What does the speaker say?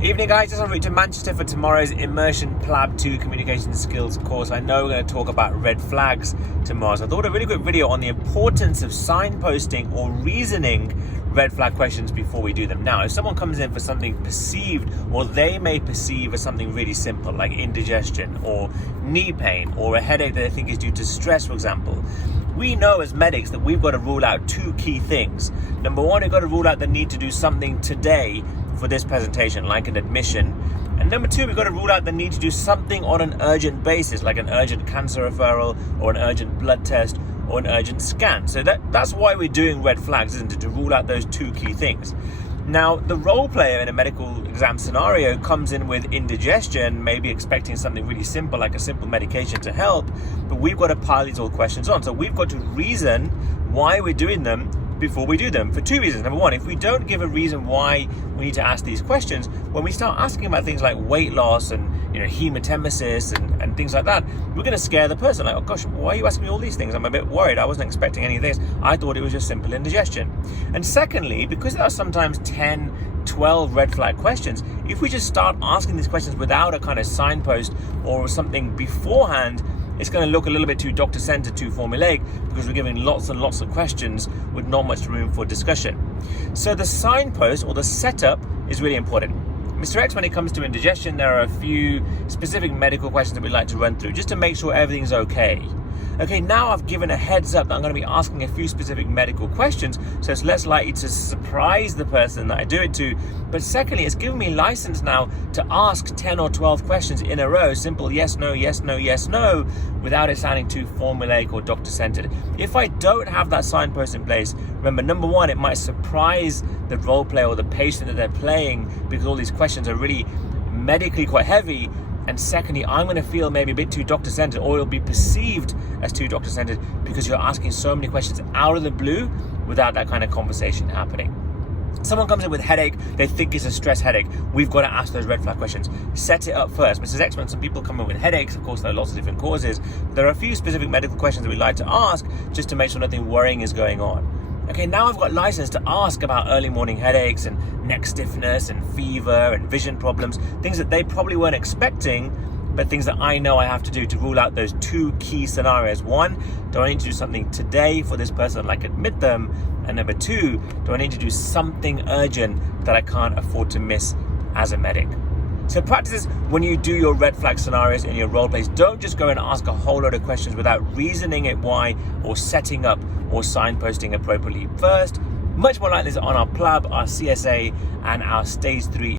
Evening guys, just on route to Manchester for tomorrow's Immersion Plab 2 Communication Skills course. I know we're going to talk about red flags tomorrow, so I thought a really good video on the importance of signposting or reasoning red flag questions before we do them. Now, if someone comes in for something perceived or they may perceive as something really simple like indigestion or knee pain or a headache that they think is due to stress, for example, we know as medics that we've got to rule out two key things. Number one, we've got to rule out the need to do something today for this presentation, like an admission. And number two, we've got to rule out the need to do something on an urgent basis, like an urgent cancer referral or an urgent blood test or an urgent scan. So that's why we're doing red flags, isn't it? To rule out those two key things. Now, the role player in a medical exam scenario comes in with indigestion, maybe expecting something really simple, like a simple medication to help, but we've got to pile these all questions on. So we've got to reason why we're doing them before we do them, for two reasons. Number one, if we don't give a reason why we need to ask these questions, when we start asking about things like weight loss and hematemesis and things like that, we're going to scare the person. Like, oh gosh, why are you asking me all these things? I'm a bit worried. I wasn't expecting any of this. I thought it was just simple indigestion. And secondly, because there are sometimes 10, 12 red flag questions, if we just start asking these questions without a kind of signpost or something beforehand, it's going to look a little bit too doctor-centered, too formulaic, because we're giving lots and lots of questions with not much room for discussion. So the signpost or the setup is really important. Mr. X, when it comes to indigestion, there are a few specific medical questions that we'd like to run through just to make sure everything's okay. Okay, now I've given a heads up that I'm going to be asking a few specific medical questions, so it's less likely to surprise the person that I do it to. But secondly, it's given me license now to ask 10 or 12 questions in a row, simple yes, no, yes, no, yes, no, without it sounding too formulaic or doctor-centered. If I don't have that signpost in place, remember, number one, it might surprise the role player or the patient that they're playing because all these questions are really medically quite heavy. And secondly, I'm going to feel maybe a bit too doctor-centered, or it'll be perceived as too doctor-centered because you're asking so many questions out of the blue without that kind of conversation happening. Someone comes in with headache, they think it's a stress headache. We've got to ask those red flag questions. Set it up first. Mrs. X, when some people come in with headaches, of course there are lots of different causes. There are a few specific medical questions that we like to ask just to make sure nothing worrying is going on. Okay, now I've got license to ask about early morning headaches and neck stiffness and fever and vision problems, things that they probably weren't expecting, but things that I know I have to do to rule out those two key scenarios. One, do I need to do something today for this person, like admit them? And number two, do I need to do something urgent that I can't afford to miss as a medic? So practices when you do your red flag scenarios in your role plays. Don't just go and ask a whole lot of questions without reasoning it why or setting up or signposting appropriately first. Much more like this on our plab, our CSA, and our stage 3